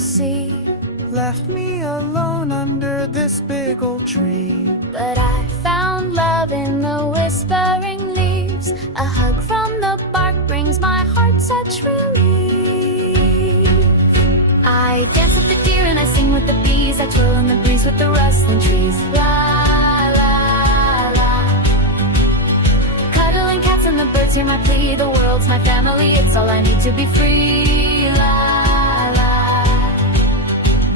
see. Left me alone under this big old tree. But I found love in the whispering leaves. A hug from the bark brings my heart such relief. I dance with the deer and I sing with the bees. I twirl in the breeze with the rustling trees. La, la, la. Cuddling cats and the birds hear my plea. The world's my family, it's all I need to be free. La, la.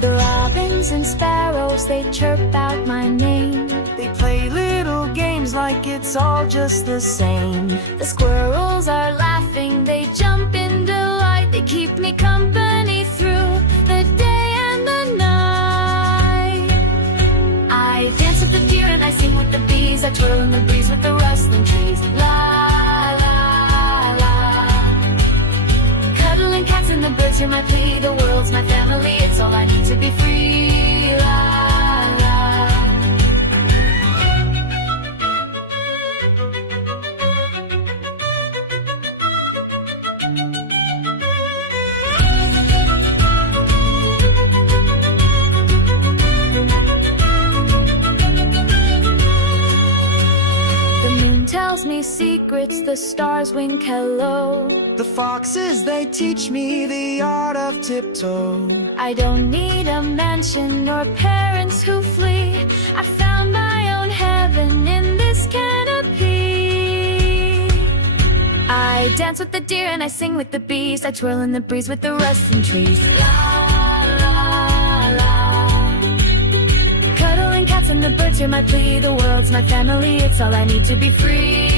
The robins and sparrows, they chirp out my name. They play little games like it's all just the same. The squirrels are laughing, they jump in delight. They keep me company through the day and the night. I dance with the deer and I sing with the bees. I twirl in the breeze with the rustling trees. La, la, la. Cuddling cats and the birds hear my plea. The world's my family, it's all I need to be free. La, la. Tells me secrets, the stars wink hello. The foxes, they teach me the art of tiptoe. I don't need a mansion or parents who flee. I found my own heaven in this canopy. I dance with the deer and I sing with the bees. I twirl in the breeze with the rustling trees. La, la, la. Cuddling cats and the birds hear my plea. The world's my family, it's all I need to be free.